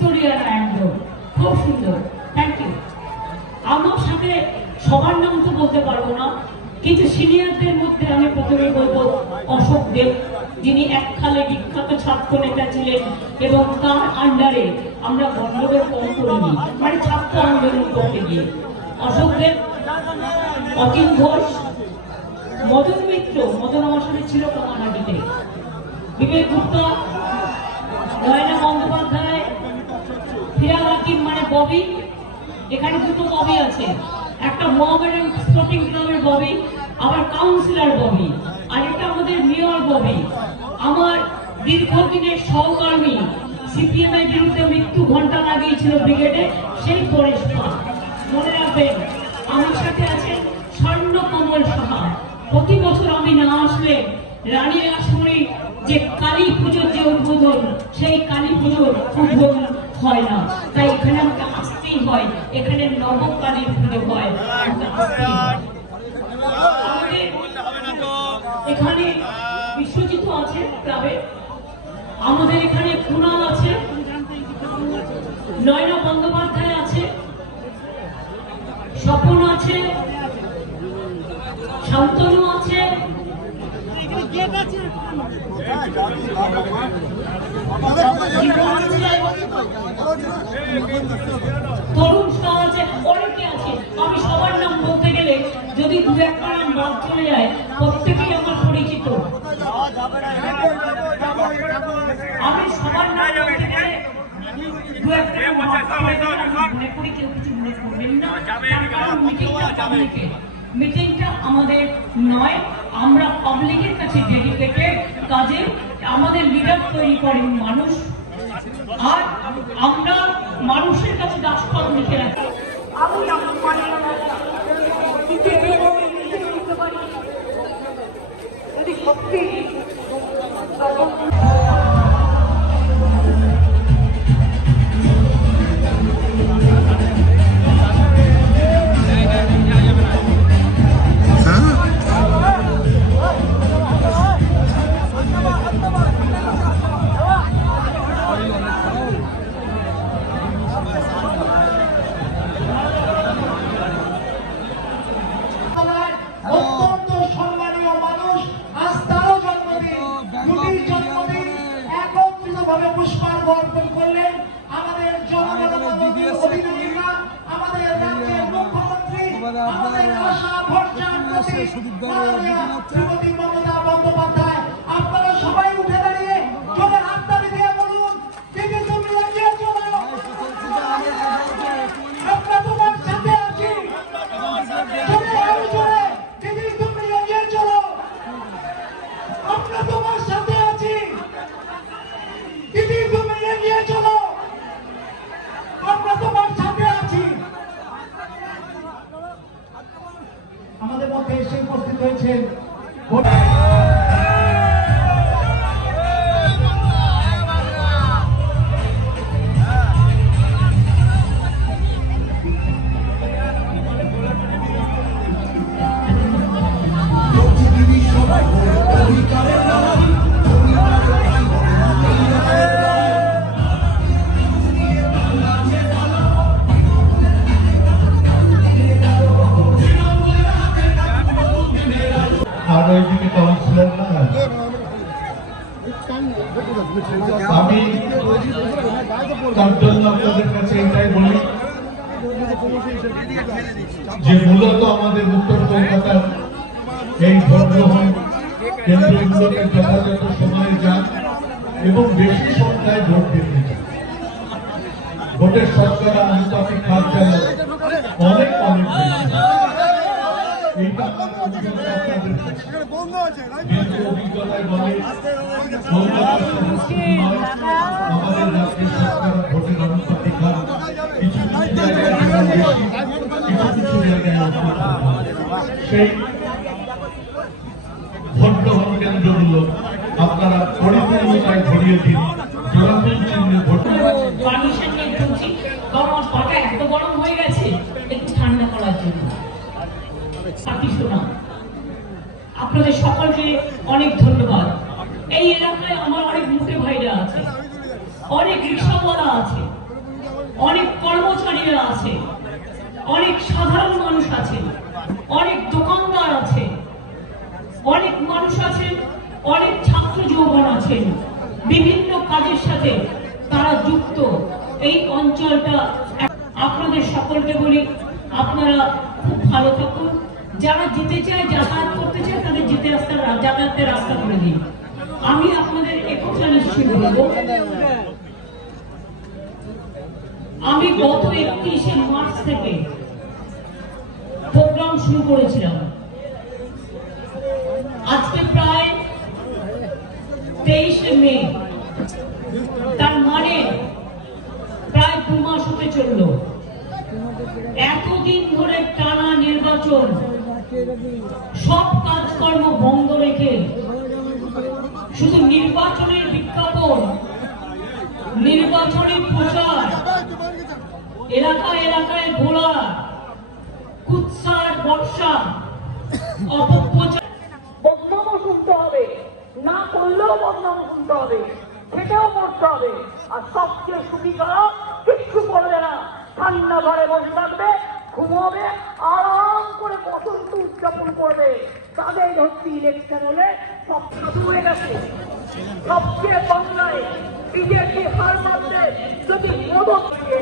Victoria Narayan, খুব সুন্দর, thank you. আমার সাথে সবার নাম তো বলতে পারবো না, কিন্তু সিনিয়রদের মধ্যে আমি প্রথমে বলবো অশোক দেব, যিনি এককালে বিখ্যাত ছাত্র নেতা ছিলেন এবং তার আন্ডারে আমরা গণ্ডগোল কম করিনি, মানে ছাত্র আন্দোলন করতে গিয়ে। অশোক দেব, অতীন ঘোষ, মদন মিত্র, মদন আমার সাথে ছিল কমানাটিতে, বিবেক গুপ্তা, নয়না বন্দ্যোপাধ্যায়, ফিরাদ হাকিম মানে ববি, এখানে দুটো ববি আছে, একটা মোহামেডান স্পোর্টিং ক্লাবের ববি, আবার কাউন্সিলর ববি, আর এটা আমাদের মেয়র ববি, আমার দীর্ঘদিনের সহকর্মী, সিপিএম এর বিরুদ্ধে মৃত্যু ঘন্টা লাগিয়েছিল ব্রিগেডে, সেই পরেশ পাল। মনে রাখবেন, আমার সাথে আছেন স্বর্ণ কমল সাহা। প্রতি বছর আমি না আসলে রানী রাসমণির যে কালী পুজোর যে উদ্বোধন, সেই কালী পুজোর উদ্বোধন হয় না, তাই এখানে আমাকে আসতেই হয়। এখানে নবকালীর পুজো হয়, এখানে বিশ্বজিৎ আছে ক্লাবে, আমাদের এখানে কুণাল আছে, নয়না বন্দ্যোপাধ্যায় আছে, স্বপন আছে, শান্তনু আছে, তরুণ শাহ আছে, অনেকে আছে। আমি সবার নাম বলতে গেলে যদি দু একটা নাম বাদ চলে যায়, প্রত্যেকেই আমার পরিচিত। আমি সবার নাম বলতে গেলে দু একটা নাম বাদ চলে গেলে মনে করি কেউ কিছু মনে করবেন না, কারণ মিটিংটা আমাদের নয়, আমরা পাবলিকের কাছে ডেডিকেটেড কাজে। আমাদের লিডার তৈরি করেন মানুষ, আর আমরা মানুষের কাছে দাসপথ লিখে রাখি। সত্যি পুষ্পার্ঘ অর্পণ করলেন আমাদের জনগণের অভিনেতা, আমাদের রাজ্যের মুখ্যমন্ত্রী, আমাদের আশা ভরসার শ্রীমতী মমতা বন্দ্যোপাধ্যায়। আপনারা সবাই উঠে দাঁড়িয়ে জোরে হাততালি দিয়ে বলুন, দিদি তুমি এগিয়ে চলো, আমরা তোমার সাথে আছি। জোরে দিদি তুমি এগিয়ে চলো, আমরা তোমার সাথে আছি। দিদি তুমি এগিয়ে চলো, আমরা তোমার সাথে আছি। আমাদের মধ্যে এসে উপস্থিত হয়েছেন আমি তার জন্য আপনাদের কাছে এটাই বলি যে মূলত আমাদের উত্তর কলকাতার এই ভোট গ্রহণ কেন্দ্রগুলোতে যথাযথ সময়ে যান এবং বেশি সংখ্যায় ভোট দিতে যান। ভোটের শতকরা আনুপাতিক হার যেন অনেক অনেক বেশি। এইটা অভিজ্ঞতায় বলে আমাদের রাজ্যের সরকার ভোটের আনুপাতিক হার কিছু কিছু জায়গায় বেশি, কিছু কিছু জায়গায় সেই ভোট গ্রহণ কেন্দ্রগুলো আপনারা পরিপূর্ণতায় ভরিয়ে দিন। জোড়াফুল চিহ্নে ভোট এত গরম হয়ে গেছে, একটু ঠান্ডা করার জন্য আপনাদের সকলকে অনেক ধন্যবাদ। এই এলাকায় আমার অনেক মুখে ভাইরা আছে, অনেক রিক্সাওয়ালা আছে, অনেক কর্মচারীরা আছে, অনেক সাধারণ মানুষ আছে, অনেক দোকানদার আছে, অনেক মানুষ আছেন, অনেক ছাত্র যৌবন আছেন, বিভিন্ন কাজের সাথে তারা যুক্ত। এই অঞ্চলটা আপনাদের সকলকে বলি, আপনারা খুব ভালো থাকুন। যারা যেতে চায়, যাতায়াত করতে চায়, তাদের যাতায়াতের রাস্তা করে দিন। আমি আপনাদের একথা নিশ্চয়ই বলবো, আমি গত 31শে মার্চ থেকে প্রোগ্রাম শুরু করেছিলাম। আজকে প্রায় 23শে মে, তার মানে প্রায় 2 মাস হতে চলল। এতদিন ধরে টানা নির্বাচন, সব কাজকর্ম বন্ধ রেখে শুধু নির্বাচনের বিজ্ঞাপন, নির্বাচনী প্রচার, এলাকায় এলাকায় ঘোরা, কুৎসার বর্ষা, অপপ্রচার, বদনামও শুনতে হবে, না করলেও বদনাম শুনতে হবে, খেতেও পড়তে হবে। আর সবচেয়ে সুবিধা কিচ্ছু করবে না, ঠান্ডা ঘরে বসে থাকবে, ঘুমাবে, আরাম করে বসন্ত উদযাপন করবে। তাদের হচ্ছে ইলেকশন হলে সব দূরে গেছে। সবচেয়ে বাংলায় বিজেপি হার মানলে যদি মদত দিয়ে